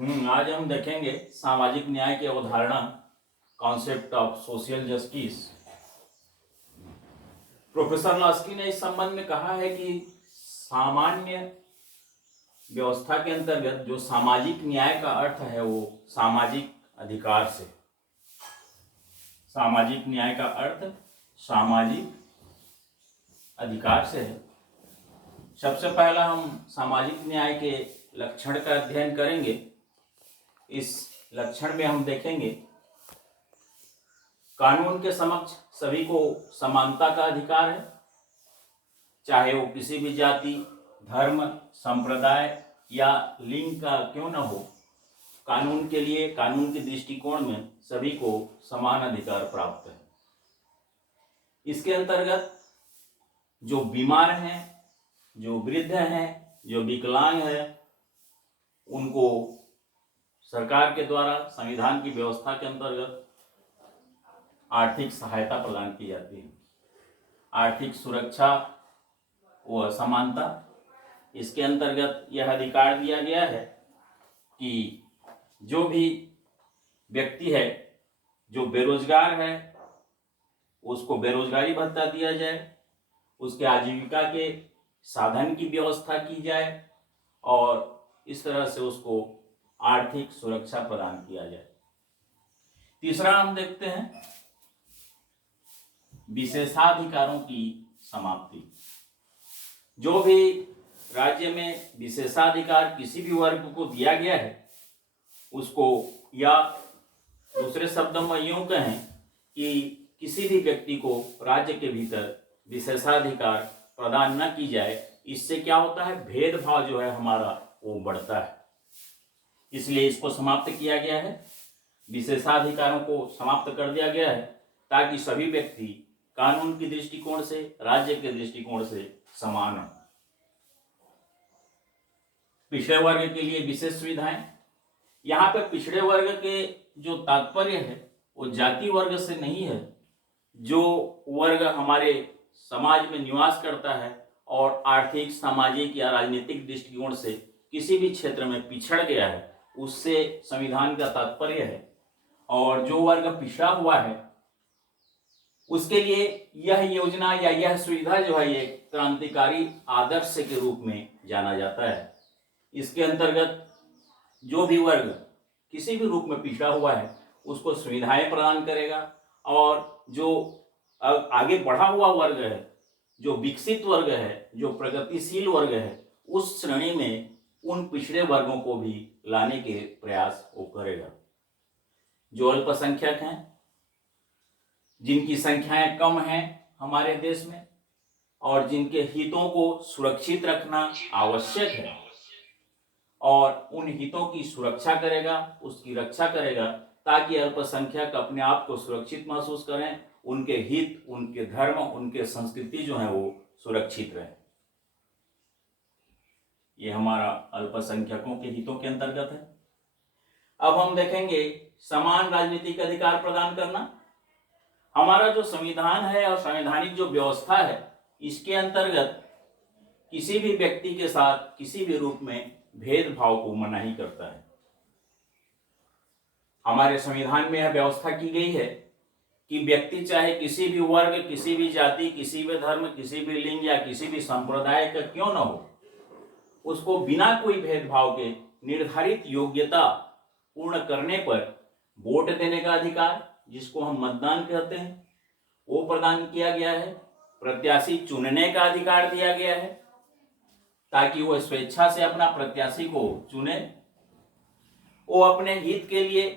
आज हम देखेंगे सामाजिक न्याय की अवधारणा, concept of social justice. Professor Laski ने इस संबंध में कहा है कि सामान्य व्यवस्था के अंतर्गत जो सामाजिक न्याय का अर्थ है वो सामाजिक अधिकार से, सामाजिक न्याय का अर्थ सामाजिक अधिकार से है। सबसे पहला हम सामाजिक न्याय के लक्षण का अध्ययन करेंगे। इस लक्षण में हम देखेंगे कानून के समक्ष सभी को समानता का अधिकार है, चाहे वो किसी भी जाति, धर्म, संप्रदाय या लिंग का क्यों न हो। कानून के लिए, कानून के दृष्टिकोण में सभी को समान अधिकार प्राप्त है। इसके अंतर्गत जो बीमार हैं, जो वृद्ध हैं, जो विकलांग हैं, उनको सरकार के द्वारा संविधान की व्यवस्था के अंतर्गत आर्थिक सहायता प्रदान की जाती है। आर्थिक सुरक्षा व समानता, इसके अंतर्गत यह अधिकार दिया गया है कि जो भी व्यक्ति है जो बेरोजगार है उसको बेरोजगारी भत्ता दिया जाए, उसके आजीविका के साधन की व्यवस्था की जाए और इस तरह से उसको आर्थिक सुरक्षा प्रदान किया जाए। तीसरा हम देखते हैं विशेषाधिकारों की समाप्ति। जो भी राज्य में विशेषाधिकार किसी भी वर्ग को दिया गया है उसको, या दूसरे शब्दों में यूं कहें कि किसी भी व्यक्ति को राज्य के भीतर विशेषाधिकार प्रदान न की जाए, इससे क्या होता है, भेदभाव जो है हमारा वो बढ़ता है। इसलिए इसको समाप्त किया गया है, विशेषाधिकारों को समाप्त कर दिया गया है ताकि सभी व्यक्ति कानून की दृष्टिकोण से, राज्य के दृष्टिकोण से समान हो। पिछड़े वर्ग के लिए विशेष सुविधाएं। यहाँ पे पिछड़े वर्ग के जो तात्पर्य है वो जाति वर्ग से नहीं है। जो वर्ग हमारे समाज में निवास करता है और आर्थिक, सामाजिक या राजनीतिक दृष्टिकोण से किसी भी क्षेत्र में पिछड़ गया है, उससे संविधान का तात्पर्य है। और जो वर्ग पिछड़ा हुआ है उसके लिए यह योजना या यह सुविधा जो है ये क्रांतिकारी आदर्श के रूप में जाना जाता है। इसके अंतर्गत जो भी वर्ग किसी भी रूप में पिछड़ा हुआ है उसको सुविधाएं प्रदान करेगा, और जो आगे बढ़ा हुआ वर्ग है, जो विकसित वर्ग है, जो प्रगतिशील वर्ग है, उस श्रेणी में उन पिछड़े वर्गों को भी लाने के प्रयास वो करेगा। जो अल्पसंख्यक हैं, जिनकी संख्याएं कम हैं हमारे देश में और जिनके हितों को सुरक्षित रखना आवश्यक है, और उन हितों की सुरक्षा करेगा, उसकी रक्षा करेगा ताकि अल्पसंख्यक अपने आप को सुरक्षित महसूस करें, उनके हित, उनके धर्म, उनके संस्कृति जो है वो सुरक्षित रहे। ये हमारा अल्पसंख्यकों के हितों के अंतर्गत है। अब हम देखेंगे समान राजनीतिक अधिकार प्रदान करना। हमारा जो संविधान है और संवैधानिक जो व्यवस्था है, इसके अंतर्गत किसी भी व्यक्ति के साथ किसी भी रूप में भेदभाव को मनाही करता है। हमारे संविधान में यह व्यवस्था की गई है कि व्यक्ति चाहे किसी भी वर्ग, किसी भी जाति, किसी भी धर्म, किसी भी लिंग या किसी भी संप्रदाय का क्यों न हो, उसको बिना कोई भेदभाव के निर्धारित योग्यता पूर्ण करने पर वोट देने का अधिकार, जिसको हम मतदान कहते हैं, वो प्रदान किया गया है। प्रत्याशी चुनने का अधिकार दिया गया है ताकि वह स्वेच्छा से अपना प्रत्याशी को चुने। वो अपने हित के लिए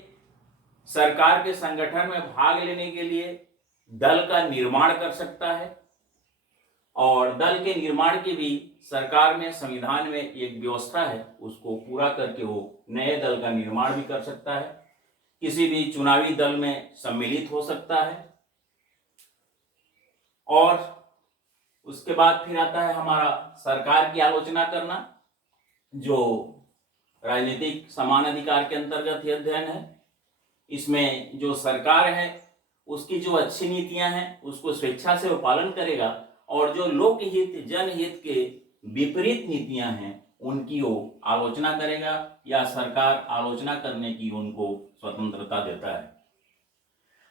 सरकार के संगठन में भाग लेने के लिए दल का निर्माण कर सकता है, और दल के निर्माण की भी सरकार में, संविधान में एक व्यवस्था है, उसको पूरा करके वो नए दल का निर्माण भी कर सकता है, किसी भी चुनावी दल में सम्मिलित हो सकता है। और उसके बाद फिर आता है हमारा सरकार की आलोचना करना, जो राजनीतिक समान अधिकार के अंतर्गत यह अध्ययन है। इसमें जो सरकार है उसकी जो अच्छी नीतियां हैं उसको स्वेच्छा से वो पालन करेगा, और जो लोकहित, जनहित के विपरीत नीतियां हैं उनकी वो आलोचना करेगा या सरकार आलोचना करने की उनको स्वतंत्रता देता है।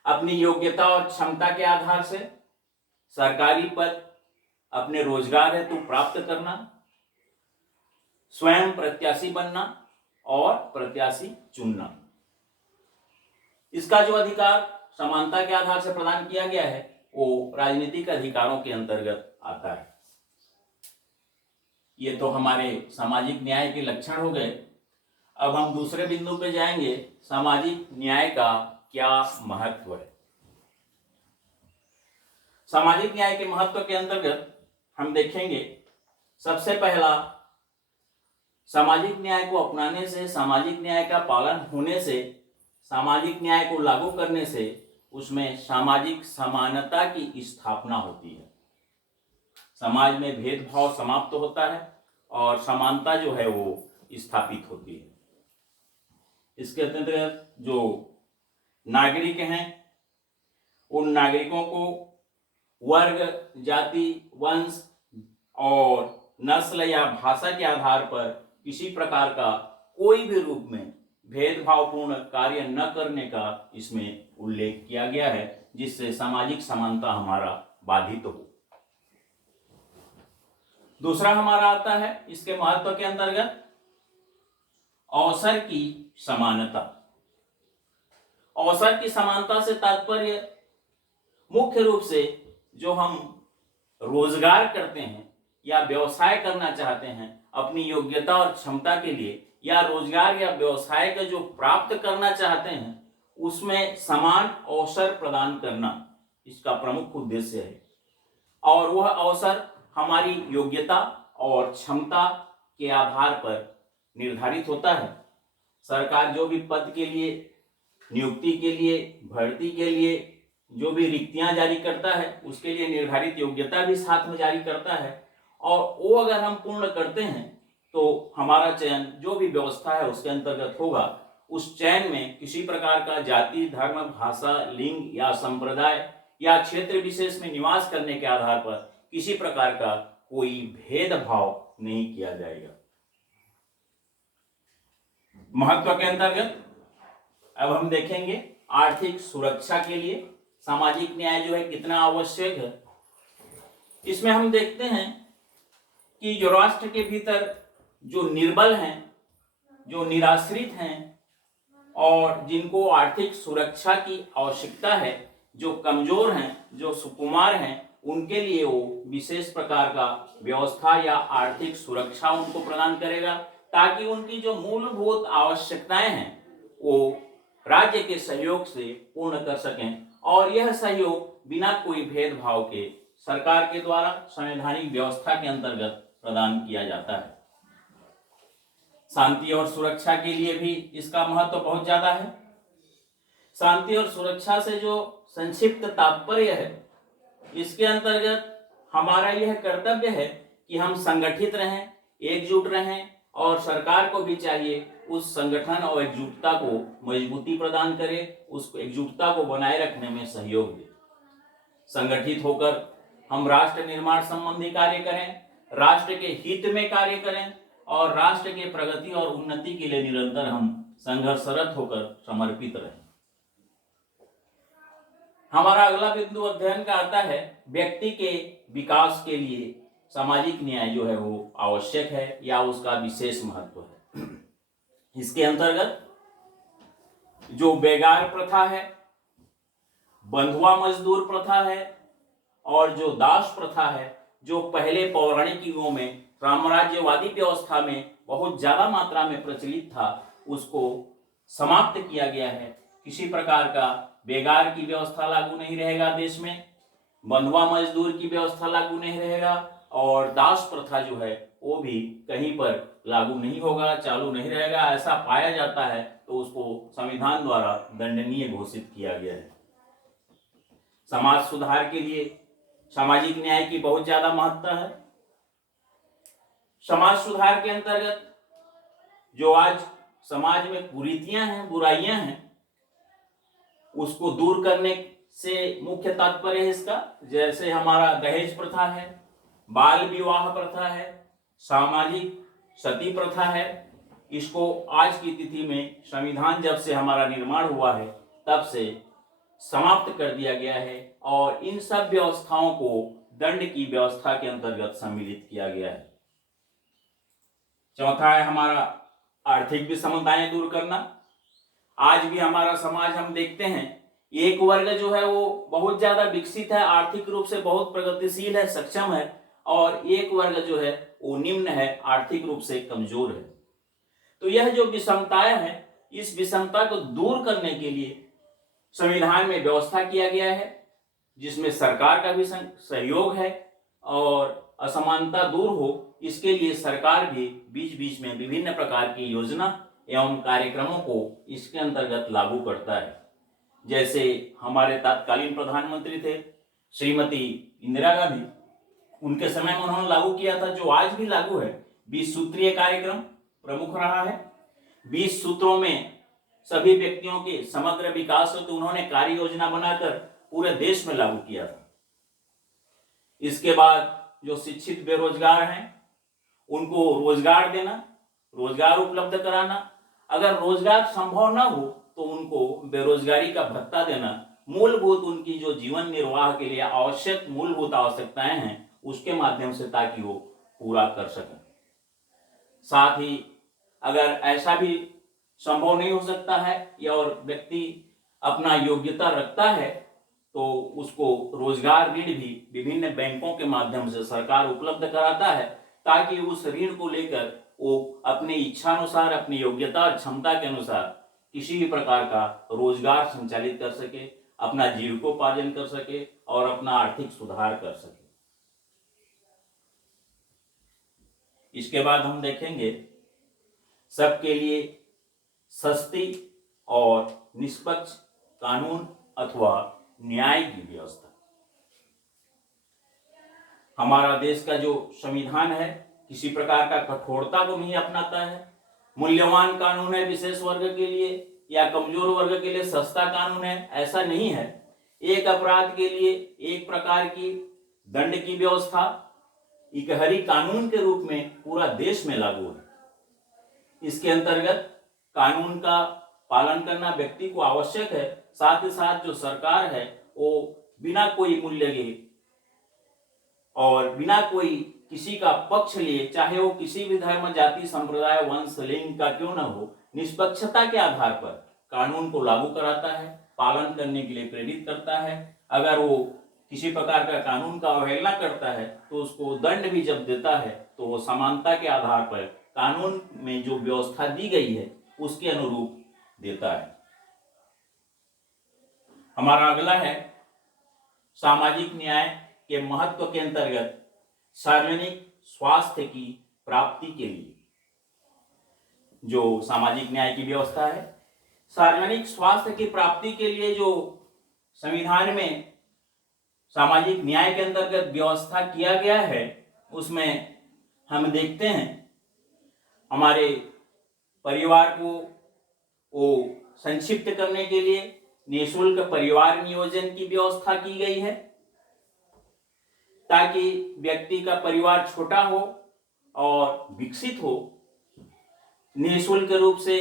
अपनी योग्यता और क्षमता के आधार से सरकारी पद अपने रोजगार हेतु प्राप्त करना, स्वयं प्रत्याशी बनना और प्रत्याशी चुनना, इसका जो अधिकार समानता के आधार से प्रदान किया गया है वो राजनीतिक अधिकारों के अंतर्गत आता है। ये तो हमारे सामाजिक न्याय के लक्षण हो गए। अब हम दूसरे बिंदु पे जाएंगे, सामाजिक न्याय का क्या महत्व है। सामाजिक न्याय के महत्व के अंतर्गत हम देखेंगे, सबसे पहला, सामाजिक न्याय को अपनाने से, सामाजिक न्याय का पालन होने से, सामाजिक न्याय को लागू करने से उसमें सामाजिक समानता की स्थापना होती है। समाज में भेदभाव समाप्त होता है और समानता जो है वो स्थापित होती है। इसके अंतर्गत जो नागरिक हैं उन नागरिकों को वर्ग, जाति, वंश और नस्ल या भाषा के आधार पर किसी प्रकार का कोई भी रूप में भेदभावपूर्ण कार्य न करने का इसमें उल्लेख किया गया है, जिससे सामाजिक समानता हमारा बाधित हो। दूसरा हमारा आता है इसके महत्व के अंतर्गत अवसर की समानता। अवसर की समानता से तात्पर्य मुख्य रूप से जो हम रोजगार करते हैं या व्यवसाय करना चाहते हैं अपनी योग्यता और क्षमता के लिए, या रोजगार या व्यवसाय का जो प्राप्त करना चाहते हैं उसमें समान अवसर प्रदान करना इसका प्रमुख उद्देश्य है। और वह अवसर हमारी योग्यता और क्षमता के आधार पर निर्धारित होता है। सरकार जो भी पद के लिए, नियुक्ति के लिए, भर्ती के लिए जो भी रिक्तियां जारी करता है उसके लिए निर्धारित योग्यता भी साथ में जारी करता है, और वो अगर हम पूर्ण करते हैं तो हमारा चयन जो भी व्यवस्था है उसके अंतर्गत होगा। उस चयन में किसी प्रकार का जाति, धर्म, भाषा, लिंग या संप्रदाय या क्षेत्र विशेष में निवास करने के आधार पर किसी प्रकार का कोई भेदभाव नहीं किया जाएगा। महत्व के अंतर्गत अब हम देखेंगे आर्थिक सुरक्षा के लिए सामाजिक न्याय जो है कितना आवश्यक है। इसमें हम देखते हैं कि जो राष्ट्र के भीतर जो निर्बल हैं, जो निराश्रित हैं और जिनको आर्थिक सुरक्षा की आवश्यकता है, जो कमजोर हैं, जो सुकुमार हैं, उनके लिए वो विशेष प्रकार का व्यवस्था या आर्थिक सुरक्षा उनको प्रदान करेगा, ताकि उनकी जो मूलभूत आवश्यकताएं हैं वो राज्य के सहयोग से पूर्ण कर सकें। और यह सहयोग बिना कोई भेदभाव के सरकार के द्वारा संवैधानिक व्यवस्था के अंतर्गत प्रदान किया जाता है। शांति और सुरक्षा के लिए भी इसका महत्व बहुत ज्यादा है। शांति और सुरक्षा से जो संक्षिप्त तात्पर्य है, इसके अंतर्गत हमारा यह कर्तव्य है कि हम संगठित रहें, एकजुट रहें, और सरकार को भी चाहिए उस संगठन और एकजुटता को मजबूती प्रदान करे, उस एकजुटता को बनाए रखने में सहयोग दे। संगठित होकर हम राष्ट्र निर्माण संबंधी कार्य करें, राष्ट्र के हित में कार्य करें और राष्ट्र के प्रगति और उन्नति के लिए निरंतर हम संघर्षरत होकर समर्पित रहें। हमारा अगला बिंदु अध्ययन का आता है व्यक्ति के विकास के लिए सामाजिक न्याय जो है वो आवश्यक है या उसका विशेष महत्व है। इसके अंतर्गत जो बेगार प्रथा है, बंधुआ मजदूर प्रथा है और जो दास प्रथा है, जो पहले पौराणिक युगों में साम्राज्यवादी व्यवस्था में बहुत ज्यादा मात्रा में प्रचलित था, उसको समाप्त किया गया है। किसी प्रकार का बेगार की व्यवस्था लागू नहीं रहेगा देश में, बंधुआ मजदूर की व्यवस्था लागू नहीं रहेगा और दास प्रथा जो है वो भी कहीं पर लागू नहीं होगा, चालू नहीं रहेगा। ऐसा पाया जाता है तो उसको संविधान द्वारा दंडनीय घोषित किया गया है। समाज सुधार के लिए सामाजिक न्याय की बहुत ज्यादा महत्ता है। समाज सुधार के अंतर्गत जो आज समाज में कुरीतियां हैं, बुराइयां हैं, उसको दूर करने से मुख्य तात्पर्य है इसका, जैसे हमारा दहेज प्रथा है, बाल विवाह प्रथा है, सामाजिक सती प्रथा है, इसको आज की तिथि में संविधान जब से हमारा निर्माण हुआ है तब से समाप्त कर दिया गया है और इन सब व्यवस्थाओं को दंड की व्यवस्था के अंतर्गत सम्मिलित किया गया है। चौथा है हमारा आर्थिक विषमताएं दूर करना। आज भी हमारा समाज हम देखते हैं, एक वर्ग जो है वो बहुत ज्यादा विकसित है, आर्थिक रूप से बहुत प्रगतिशील है, सक्षम है, और एक वर्ग जो है वो निम्न है, आर्थिक रूप से कमजोर है। तो यह जो विषमताएं हैं, इस विषमता को दूर करने के लिए संविधान में व्यवस्था किया गया है, जिसमें सरकार का भी सहयोग है और असमानता दूर हो इसके लिए सरकार भी बीच बीच में विभिन्न प्रकार की योजना एवं कार्यक्रमों को इसके अंतर्गत लागू करता है। जैसे हमारे तत्कालीन प्रधानमंत्री थे श्रीमती इंदिरा गांधी, उनके समय में उन्होंने लागू किया था, जो आज भी लागू है, 20 सूत्रीय कार्यक्रम प्रमुख रहा है। 20 सूत्रों में सभी व्यक्तियों के समग्र विकास हेतु उन्होंने कार्य योजना बनाकर पूरे देश में लागू किया था। इसके बाद जो शिक्षित बेरोजगार हैं उनको रोजगार देना, रोजगार उपलब्ध कराना, अगर रोजगार संभव न हो तो उनको बेरोजगारी का भत्ता देना, मूलभूत उनकी जो जीवन निर्वाह के लिए आवश्यक मूलभूत आवश्यकताएं हैं उसके माध्यम से, ताकि वो पूरा कर सकें। साथ ही अगर ऐसा भी संभव नहीं हो सकता है या और व्यक्ति अपना योग्यता रखता है तो उसको रोजगार ऋण भी विभिन्न बैंकों के माध्यम से सरकार उपलब्ध कराता है, ताकि उस ऋण को लेकर वो अपनी इच्छा अनुसार, अपनी योग्यता और क्षमता के अनुसार किसी भी प्रकार का रोजगार संचालित कर सके, अपना जीविकोपार्जन कर सके और अपना आर्थिक सुधार कर सके। इसके बाद हम देखेंगे सबके लिए सस्ती और निष्पक्ष कानून अथवा न्याय की व्यवस्था। हमारा देश का जो संविधान है किसी प्रकार का कठोरता को नहीं अपनाता है। मूल्यवान कानून है विशेष वर्ग के लिए या कमजोर वर्ग के लिए सस्ता कानून है, ऐसा नहीं है। एक अपराध के लिए एक प्रकार की दंड की व्यवस्था इकहरी कानून के रूप में पूरा देश में लागू है। इसके अंतर्गत कानून का पालन करना व्यक्ति को आवश्यक है, साथ ही साथ जो सरकार है वो बिना कोई मूल्य के और बिना कोई किसी का पक्ष लिए, चाहे वो किसी भी धर्म, जाति, संप्रदाय, वंश, लिंग का क्यों न हो, निष्पक्षता के आधार पर कानून को लागू कराता है, पालन करने के लिए प्रेरित करता है। अगर वो किसी प्रकार का कानून का अवहेलना करता है तो उसको दंड भी जब देता है तो वो समानता के आधार पर कानून में जो व्यवस्था दी गई है उसके अनुरूप देता है। हमारा अगला है सामाजिक न्याय के महत्व के अंतर्गत सार्वजनिक स्वास्थ्य की प्राप्ति के लिए जो सामाजिक न्याय की व्यवस्था है, सार्वजनिक स्वास्थ्य की प्राप्ति के लिए जो संविधान में सामाजिक न्याय के अंतर्गत व्यवस्था किया गया है, उसमें हम देखते हैं हमारे परिवार को वो संक्षिप्त करने के लिए निःशुल्क परिवार नियोजन की व्यवस्था की गई है, ताकि व्यक्ति का परिवार छोटा हो और विकसित हो। निःशुल्क रूप से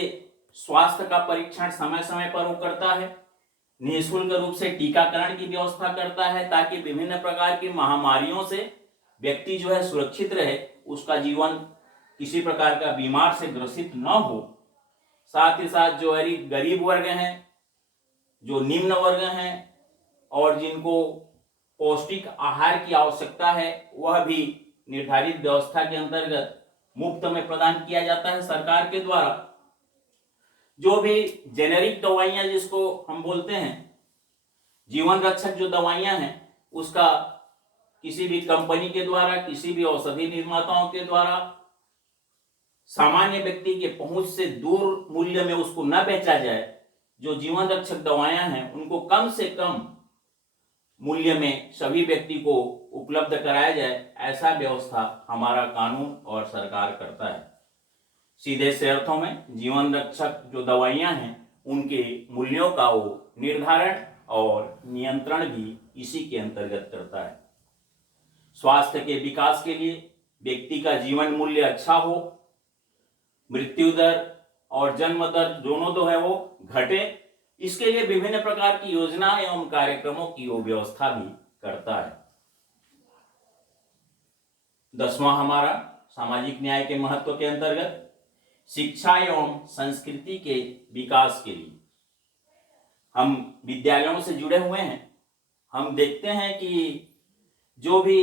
स्वास्थ्य का परीक्षण समय समय पर वो करता है, निःशुल्क रूप से टीकाकरण की व्यवस्था करता है, ताकि विभिन्न प्रकार की महामारियों से व्यक्ति जो है सुरक्षित रहे, उसका जीवन किसी प्रकार का बीमार से ग्रसित न हो। साथ ही साथ जो गरीब वर्ग हैं, जो निम्न वर्ग हैं और जिनको पौष्टिक आहार की आवश्यकता है, वह भी निर्धारित व्यवस्था के अंतर्गत मुफ्त में प्रदान किया जाता है सरकार के द्वारा। जो भी जेनेरिक दवाइयां जिसको हम बोलते हैं, जीवन रक्षक जो दवाइयां हैं, उसका किसी भी कंपनी के द्वारा, किसी भी औषधि निर्माताओं के द्वारा सामान्य व्यक्ति के पहुंच से दूर मूल्य में उसको न बेचा जाए। जो जीवन रक्षक दवाएं हैं उनको कम से कम मूल्य में सभी व्यक्ति को उपलब्ध कराया जाए, ऐसा व्यवस्था हमारा कानून और सरकार करता है। सीधे से अर्थों में जीवन रक्षक जो दवाइयां हैं उनके मूल्यों का वो निर्धारण और नियंत्रण भी इसी के अंतर्गत करता है। स्वास्थ्य के विकास के लिए व्यक्ति का जीवन मूल्य अच्छा हो, मृत्यु दर और जन्म दर दोनों जो है वो घटे, इसके लिए विभिन्न प्रकार की योजना एवं कार्यक्रमों की वो व्यवस्था भी करता है। 10वां हमारा सामाजिक न्याय के महत्व के अंतर्गत शिक्षा एवं संस्कृति के विकास के लिए हम विद्यालयों से जुड़े हुए हैं। हम देखते हैं कि जो भी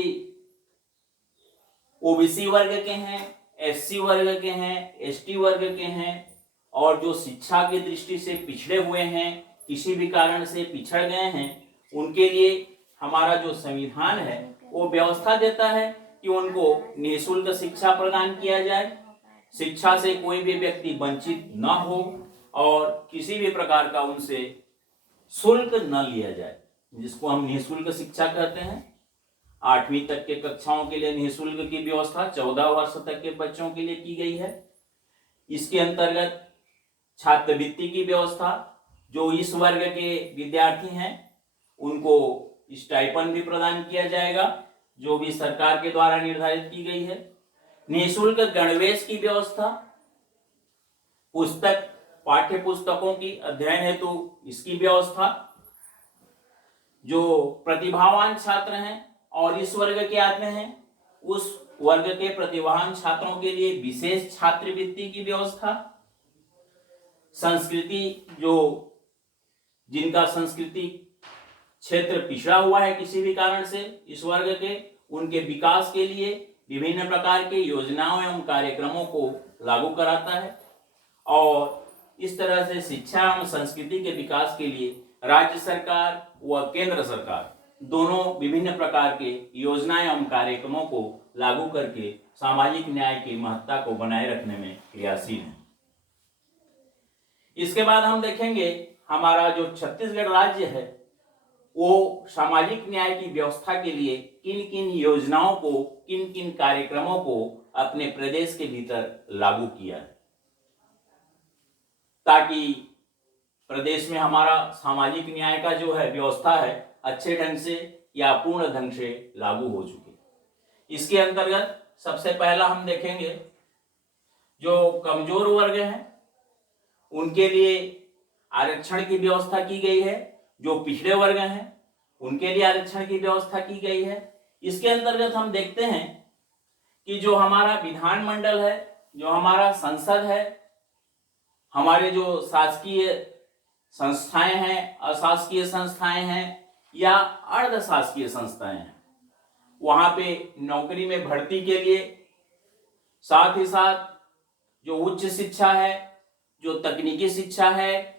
ओबीसी वर्ग के हैं, एससी वर्ग के हैं, एसटी वर्ग के हैं और जो शिक्षा की दृष्टि से पिछड़े हुए हैं, किसी भी कारण से पिछड़ गए हैं, उनके लिए हमारा जो संविधान है वो व्यवस्था देता है कि उनको निःशुल्क शिक्षा प्रदान किया जाए, शिक्षा से कोई भी व्यक्ति वंचित न हो और किसी भी प्रकार का उनसे शुल्क न लिया जाए, जिसको हम निःशुल्क शिक्षा कहते हैं। 8वीं तक के कक्षाओं के लिए निःशुल्क की व्यवस्था 14 वर्ष तक के बच्चों के लिए की गई है। इसके अंतर्गत छात्रवृत्ति की व्यवस्था, जो इस वर्ग के विद्यार्थी हैं उनको स्टाइपेंड भी प्रदान किया जाएगा, जो भी सरकार के द्वारा निर्धारित की गई है। निःशुल्क गणवेश की व्यवस्था, पुस्तक पाठ्य पुस्तकों की अध्ययन हेतु इसकी व्यवस्था, जो प्रतिभावान छात्र हैं और इस वर्ग के आते हैं उस वर्ग के प्रतिभावान छात्रों के लिए विशेष छात्रवृत्ति की व्यवस्था, संस्कृति, जो जिनका संस्कृति क्षेत्र पिछड़ा हुआ है किसी भी कारण से इस वर्ग के, उनके विकास के लिए विभिन्न प्रकार के योजनाओं एवं कार्यक्रमों को लागू कराता है। और इस तरह से शिक्षा एवं संस्कृति के विकास के लिए राज्य सरकार व केंद्र सरकार दोनों विभिन्न प्रकार के योजनाएं एवं कार्यक्रमों को लागू करके सामाजिक न्याय की महत्ता को बनाए रखने में क्रियाशील है। इसके बाद हम देखेंगे हमारा जो छत्तीसगढ़ राज्य है वो सामाजिक न्याय की व्यवस्था के लिए किन किन योजनाओं को, किन किन कार्यक्रमों को अपने प्रदेश के भीतर लागू किया है, ताकि प्रदेश में हमारा सामाजिक न्याय का जो है व्यवस्था है अच्छे ढंग से या पूर्ण ढंग से लागू हो चुके। इसके अंतर्गत सबसे पहला हम देखेंगे जो कमजोर वर्ग हैं उनके लिए आरक्षण की व्यवस्था की गई है, जो पिछड़े वर्ग हैं उनके लिए आरक्षण की व्यवस्था की गई है। इसके अंतर्गत हम देखते हैं कि जो हमारा विधानमंडल है, जो हमारा संसद है, हमारे जो शासकीय संस्थाएं हैं, अशासकीय संस्थाएं हैं या अर्ध शासकीय संस्थाएं हैं, वहां पे नौकरी में भर्ती के लिए, साथ ही साथ जो उच्च शिक्षा है, जो तकनीकी शिक्षा है,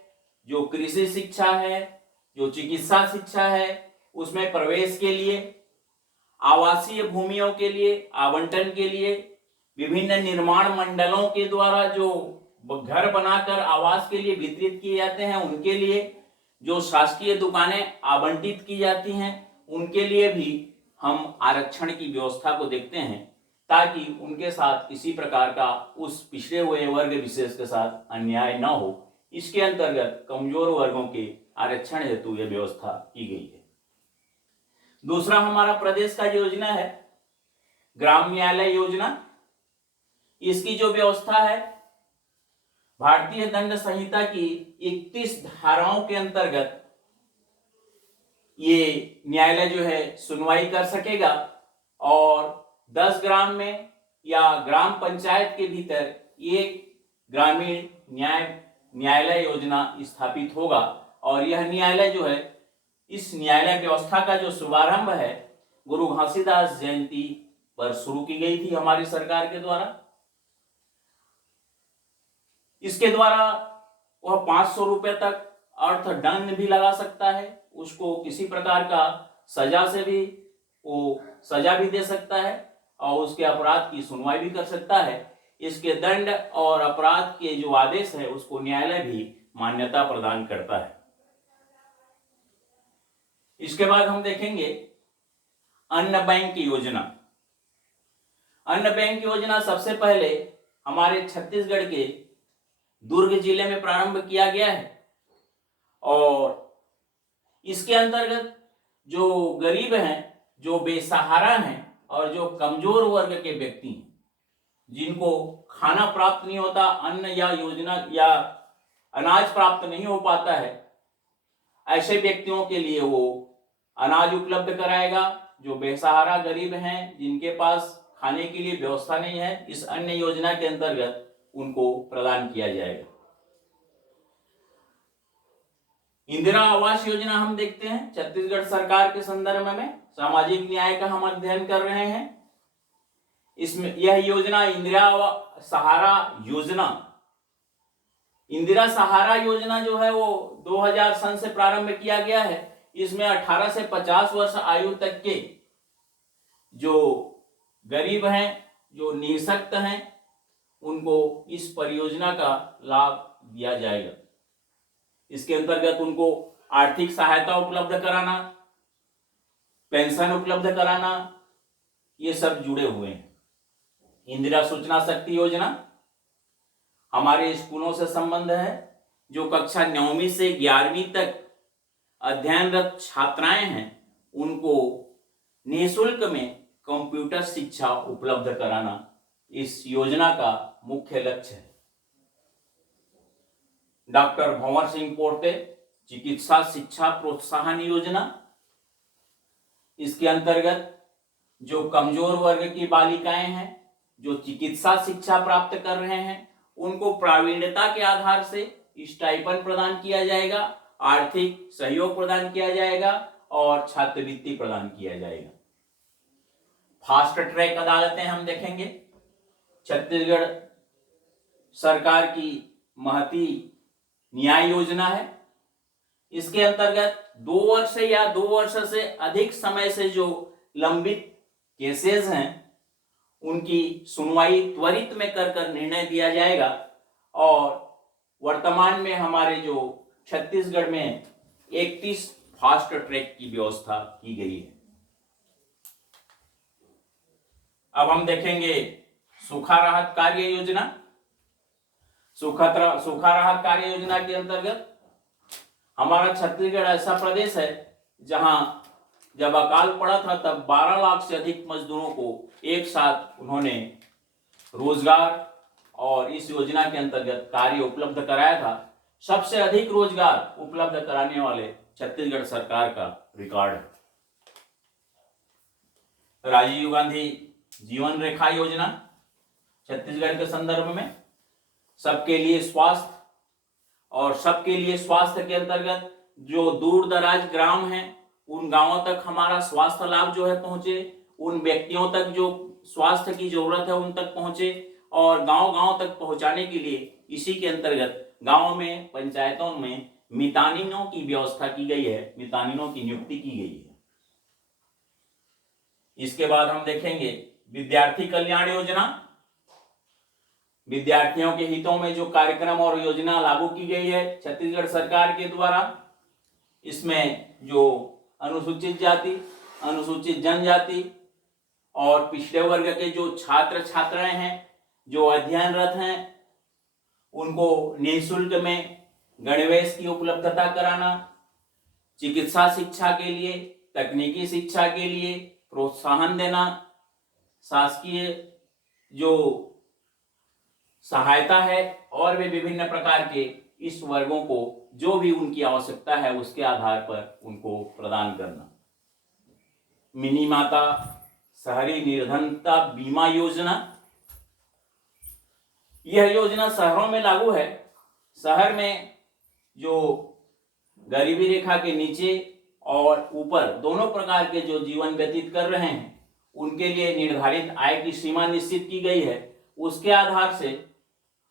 जो कृषि शिक्षा है, जो चिकित्सा शिक्षा है, उसमें प्रवेश के लिए, आवासीय भूमियों के लिए आवंटन के लिए, विभिन्न निर्माण मंडलों के द्वारा जो घर बनाकर आवास के लिए वितरित किए जाते हैं उनके लिए, जो शासकीय दुकानें आवंटित की जाती हैं उनके लिए भी हम आरक्षण की व्यवस्था को देखते हैं, ताकि उनके साथ किसी प्रकार का उस पिछड़े हुए वर्ग विशेष के साथ अन्याय न हो। इसके अंतर्गत कमजोर वर्गों के आरक्षण हेतु यह व्यवस्था की गई है। दूसरा हमारा प्रदेश का योजना है ग्राम न्यायालय योजना। इसकी जो व्यवस्था है भारतीय दंड संहिता की 31 धाराओं के अंतर्गत ये न्यायालय जो है सुनवाई कर सकेगा और 10 ग्राम में या ग्राम पंचायत के भीतर एक ग्रामीण न्यायालय योजना स्थापित होगा। और यह न्यायालय जो है, इस न्यायालय व्यवस्था का जो शुभारंभ है गुरु घासीदास जयंती पर शुरू की गई थी हमारी सरकार के द्वारा। इसके द्वारा वह 500 रुपए तक अर्थदंड भी लगा सकता है, उसको किसी प्रकार का सजा से भी वो सजा भी दे सकता है और उसके अपराध की सुनवाई भी कर सकता है। इसके दंड और अपराध के जो आदेश है उसको न्यायालय भी मान्यता प्रदान करता है। इसके बाद हम देखेंगे अन्न बैंक योजना। अन्न बैंक योजना सबसे पहले हमारे छत्तीसगढ़ के दुर्ग जिले में प्रारंभ किया गया है और इसके अंतर्गत जो गरीब हैं, जो बेसहारा हैं और जो कमजोर वर्ग के व्यक्ति हैं, जिनको खाना प्राप्त नहीं होता, अन्न या योजना या अनाज प्राप्त नहीं हो पाता है, ऐसे व्यक्तियों के लिए वो अनाज उपलब्ध कराएगा। जो बेसहारा गरीब हैं, जिनके पास खाने के लिए व्यवस्था नहीं है, इस अन्न योजना के अंतर्गत उनको प्रदान किया जाएगा। इंदिरा आवास योजना हम देखते हैं छत्तीसगढ़ सरकार के संदर्भ में, सामाजिक न्याय का हम अध्ययन कर रहे हैं। इसमें यह योजना इंदिरा सहारा योजना, इंदिरा सहारा योजना जो है वो 2000 सन से प्रारंभ किया गया है। इसमें 18 से 50 वर्ष आयु तक के जो गरीब हैं, जो निःशक्त हैं, उनको इस परियोजना का लाभ दिया जाएगा। इसके अंतर्गत उनको आर्थिक सहायता उपलब्ध कराना, पेंशन उपलब्ध कराना, ये सब जुड़े हुए हैं। इंदिरा सूचना शक्ति योजना हमारे स्कूलों से संबंध है। जो कक्षा 9वीं से 11वीं तक अध्ययनरत छात्राएं हैं, उनको निःशुल्क में कंप्यूटर शिक्षा उपलब्ध कराना इस योजना का मुख्य लक्ष्य है। डॉक्टर भंवर सिंह पोर्ते चिकित्सा शिक्षा प्रोत्साहन योजना, इसके अंतर्गत जो कमजोर वर्ग की बालिकाएं हैं, जो चिकित्सा शिक्षा प्राप्त कर रहे हैं, उनको प्रावीण्यता के आधार से स्टाइपेंड प्रदान किया जाएगा, आर्थिक सहयोग प्रदान किया जाएगा और छात्रवृत्ति प्रदान किया जाएगा। फास्ट ट्रैक अदालतें हम देखेंगे। छत्तीसगढ़ सरकार की महती न्याय योजना है। इसके अंतर्गत 2 वर्ष या 2 वर्ष से अधिक समय से जो लंबित केसेस हैं, उनकी सुनवाई त्वरित में कर निर्णय दिया जाएगा। और वर्तमान में हमारे जो छत्तीसगढ़ में 31 फास्ट ट्रैक की व्यवस्था की गई है। अब हम देखेंगे सूखा राहत कार्य योजना। सूखा राहत कार्य योजना के अंतर्गत हमारा छत्तीसगढ़ ऐसा प्रदेश है जहां जब अकाल पड़ा था तब 12 लाख से अधिक मजदूरों को एक साथ उन्होंने रोजगार और इस योजना के अंतर्गत कार्य उपलब्ध कराया था। सबसे अधिक रोजगार उपलब्ध कराने वाले छत्तीसगढ़ सरकार का रिकॉर्ड है। राजीव गांधी जीवन रेखा योजना छत्तीसगढ़ के संदर्भ में सबके लिए स्वास्थ्य, और सबके लिए स्वास्थ्य के अंतर्गत जो दूर दराज ग्राम हैं, उन गांवों तक हमारा स्वास्थ्य लाभ जो है पहुंचे, उन व्यक्तियों तक जो स्वास्थ्य की जरूरत है उन तक पहुंचे, और गांव-गांव तक पहुंचाने के लिए इसी के अंतर्गत गांव में, पंचायतों में मितानिनों की व्यवस्था की गई है, मितानिनों की नियुक्ति की गई है। इसके बाद हम देखेंगे विद्यार्थी कल्याण योजना। विद्यार्थियों के हितों में जो कार्यक्रम और योजना लागू की गई है छत्तीसगढ़ सरकार के द्वारा, इसमें जो अनुसूचित जाति, अनुसूचित जनजाति और पिछड़े वर्ग के जो छात्र छात्राएं हैं, जो अध्ययनरत हैं, उनको निःशुल्क में गणवेश की उपलब्धता कराना, चिकित्सा शिक्षा के लिए, तकनीकी शिक्षा के लिए प्रोत्साहन देना, शासकीय जो सहायता है और भी विभिन्न प्रकार के इस वर्गों को जो भी उनकी आवश्यकता है उसके आधार पर उनको प्रदान करना। मिनी माता शहरी निर्धनता बीमा योजना, यह योजना शहरों में लागू है। शहर में जो गरीबी रेखा के नीचे और ऊपर दोनों प्रकार के जो जीवन व्यतीत कर रहे हैं, उनके लिए निर्धारित आय की सीमा निश्चित की गई है। उसके आधार से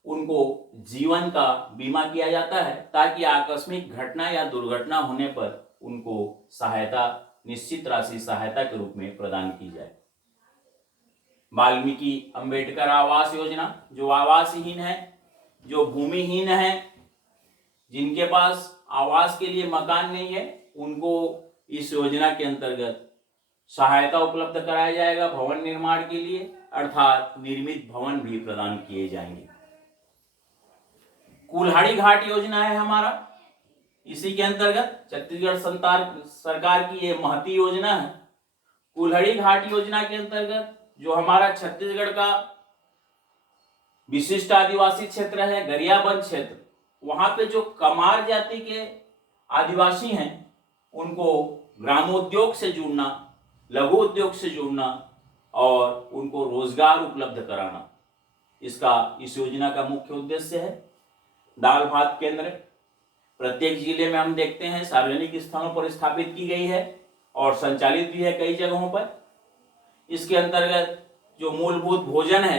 उनको जीवन का बीमा किया जाता है ताकि आकस्मिक घटना या दुर्घटना होने पर उनको सहायता, निश्चित राशि सहायता के रूप में प्रदान की जाए। वाल्मीकि अंबेडकर आवास योजना, जो आवासहीन है, जो भूमिहीन है, जिनके पास आवास के लिए मकान नहीं है, उनको इस योजना के अंतर्गत सहायता उपलब्ध कराया जाएगा भवन निर्माण के लिए, अर्थात निर्मित भवन भी प्रदान किए जाएंगे। कुल्हाड़ी घाट योजना है हमारा, इसी के अंतर्गत छत्तीसगढ़ सरकार की ये महती योजना है। कुल्हाड़ी घाट योजना के अंतर्गत जो हमारा छत्तीसगढ़ का विशिष्ट आदिवासी क्षेत्र है गरियाबंद क्षेत्र, वहां पे जो कमार जाति के आदिवासी हैं उनको ग्रामोद्योग से जुड़ना, लघु उद्योग से जुड़ना और उनको रोजगार उपलब्ध कराना, इस योजना का मुख्य उद्देश्य है। दाल भात केंद्र प्रत्येक जिले में हम देखते हैं सार्वजनिक स्थानों पर स्थापित की गई है और संचालित भी है कई जगहों पर। इसके अंतर्गत जो मूलभूत भोजन है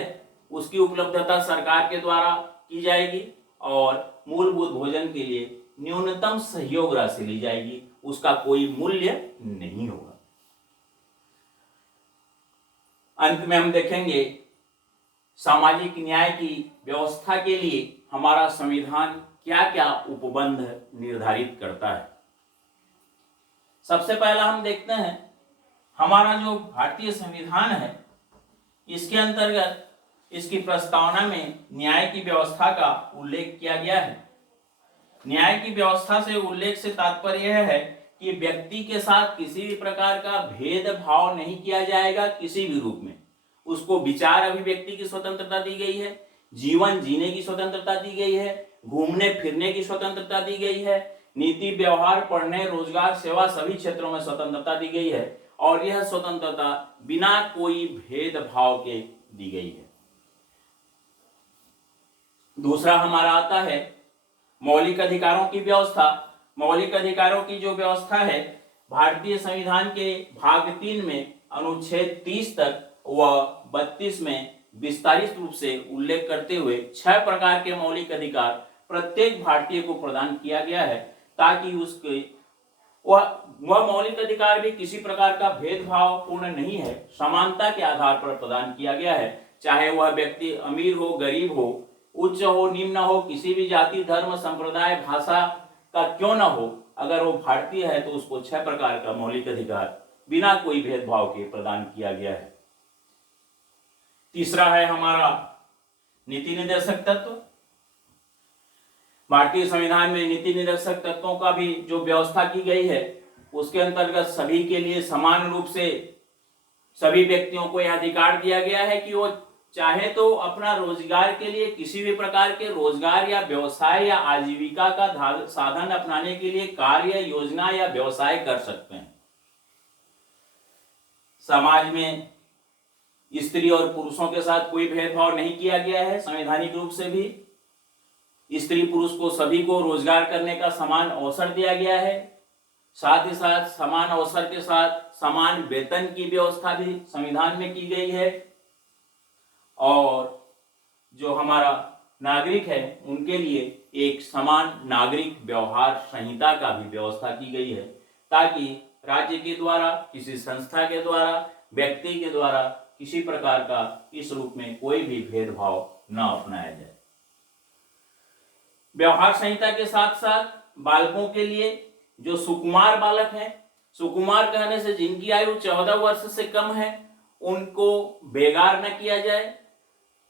उसकी उपलब्धता सरकार के द्वारा की जाएगी और मूलभूत भोजन के लिए न्यूनतम सहयोग राशि ली जाएगी, उसका कोई मूल्य नहीं होगा। अंत में हम देखेंगे सामाजिक न्याय की व्यवस्था के लिए हमारा संविधान क्या क्या उपबंध निर्धारित करता है। सबसे पहला हम देखते हैं हमारा जो भारतीय संविधान है, इसके अंतर्गत इसकी प्रस्तावना में न्याय की व्यवस्था का उल्लेख किया गया है। न्याय की व्यवस्था से उल्लेख से तात्पर्य यह है कि व्यक्ति के साथ किसी भी प्रकार का भेदभाव नहीं किया जाएगा, किसी भी रूप में। उसको विचार अभिव्यक्ति की स्वतंत्रता दी गई है, जीवन जीने की स्वतंत्रता दी गई है, घूमने फिरने की स्वतंत्रता दी गई है, नीति व्यवहार पढ़ने रोजगार सेवा सभी क्षेत्रों में स्वतंत्रता दी गई है और यह स्वतंत्रता बिना कोई भेदभाव के दी गई है। दूसरा हमारा आता है मौलिक अधिकारों की व्यवस्था। मौलिक अधिकारों की जो व्यवस्था है भारतीय संविधान के भाग 3 में अनुच्छेद 30 तक व 32 में विस्तारित रूप से उल्लेख करते हुए 6 प्रकार के मौलिक अधिकार प्रत्येक भारतीय को प्रदान किया गया है, ताकि उसके वह मौलिक अधिकार भी किसी प्रकार का भेदभाव पूर्ण नहीं है, समानता के आधार पर प्रदान किया गया है। चाहे वह व्यक्ति अमीर हो गरीब हो, उच्च हो निम्न हो, किसी भी जाति धर्म संप्रदाय भाषा का क्यों न हो, अगर वो भारतीय है तो उसको 6 प्रकार का मौलिक अधिकार बिना कोई भेदभाव के प्रदान किया गया है। तीसरा है हमारा नीति निर्देशक तत्व। भारतीय संविधान में नीति निर्देशक तत्वों का भी जो व्यवस्था की गई है उसके अंतर्गत सभी के लिए समान रूप से सभी व्यक्तियों को यह अधिकार दिया गया है कि वो चाहे तो अपना रोजगार के लिए किसी भी प्रकार के रोजगार या व्यवसाय या आजीविका का साधन अपनाने के लिए कार्य योजना या व्यवसाय कर सकते हैं। समाज में स्त्री और पुरुषों के साथ कोई भेदभाव नहीं किया गया है। संवैधानिक रूप से भी स्त्री पुरुष को सभी को रोजगार करने का समान अवसर दिया गया है। साथ ही साथ समान अवसर के साथ समान वेतन की व्यवस्था भी संविधान में की गई है और जो हमारा नागरिक है उनके लिए एक समान नागरिक व्यवहार संहिता का भी व्यवस्था की गई है, ताकि राज्य के द्वारा किसी संस्था के द्वारा व्यक्ति के द्वारा किसी प्रकार का इस रूप में कोई भी भेदभाव न अपनाया जाए। व्यवहार संहिता के साथ साथ बालकों के लिए जो सुकुमार बालक हैं, सुकुमार कहने से जिनकी आयु 14 वर्ष से कम है, उनको बेगार न किया जाए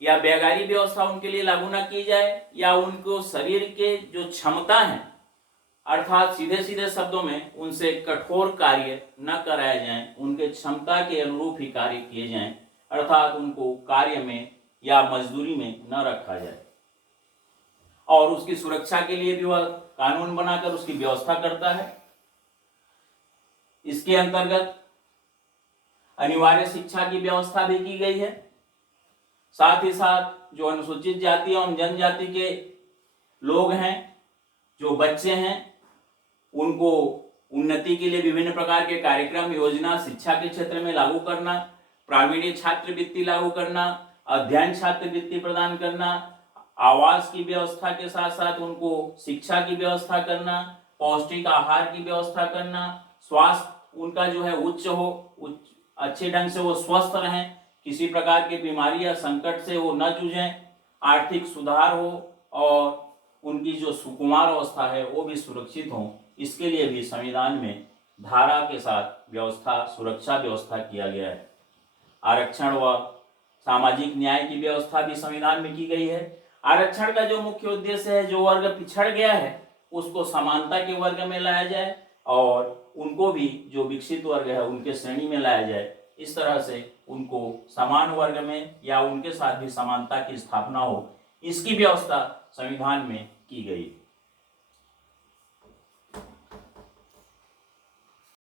या बेगारी व्यवस्था उनके लिए लागू न की जाए, या उनको शरीर के जो क्षमता है अर्थात सीधे सीधे शब्दों में उनसे कठोर कार्य न कराया जाए, उनके क्षमता के अनुरूप ही कार्य किए जाएं, अर्थात उनको कार्य में या मजदूरी में न रखा जाए। और उसकी सुरक्षा के लिए भी वह कानून बनाकर उसकी व्यवस्था करता है। इसके अंतर्गत अनिवार्य शिक्षा की व्यवस्था भी की गई है। साथ ही साथ जो अनुसूचित जाति एवं जनजाति के लोग हैं, जो बच्चे हैं, उनको उन्नति के लिए विभिन्न प्रकार के कार्यक्रम योजना शिक्षा के क्षेत्र में लागू करना, प्रावीण्य छात्रवृत्ति लागू करना, अध्ययन छात्रवृत्ति प्रदान करना, आवास की व्यवस्था के साथ साथ उनको शिक्षा की व्यवस्था करना, पौष्टिक आहार की व्यवस्था करना, स्वास्थ्य उनका जो है उच्च हो, अच्छे ढंग से वो स्वस्थ रहें, किसी प्रकार की बीमारी या संकट से वो न जूझें, आर्थिक सुधार हो और उनकी जो सुकुमार अवस्था है वो भी सुरक्षित हो। इसके लिए भी संविधान में धारा के साथ व्यवस्था सुरक्षा व्यवस्था किया गया है। आरक्षण व सामाजिक न्याय की व्यवस्था भी संविधान में की गई है। आरक्षण का जो मुख्य उद्देश्य है, जो वर्ग पिछड़ गया है उसको समानता के वर्ग में लाया जाए और उनको भी जो विकसित वर्ग है उनके श्रेणी में लाया जाए। इस तरह से उनको समान वर्ग में या उनके साथ भी समानता की स्थापना हो, इसकी व्यवस्था संविधान में की गई।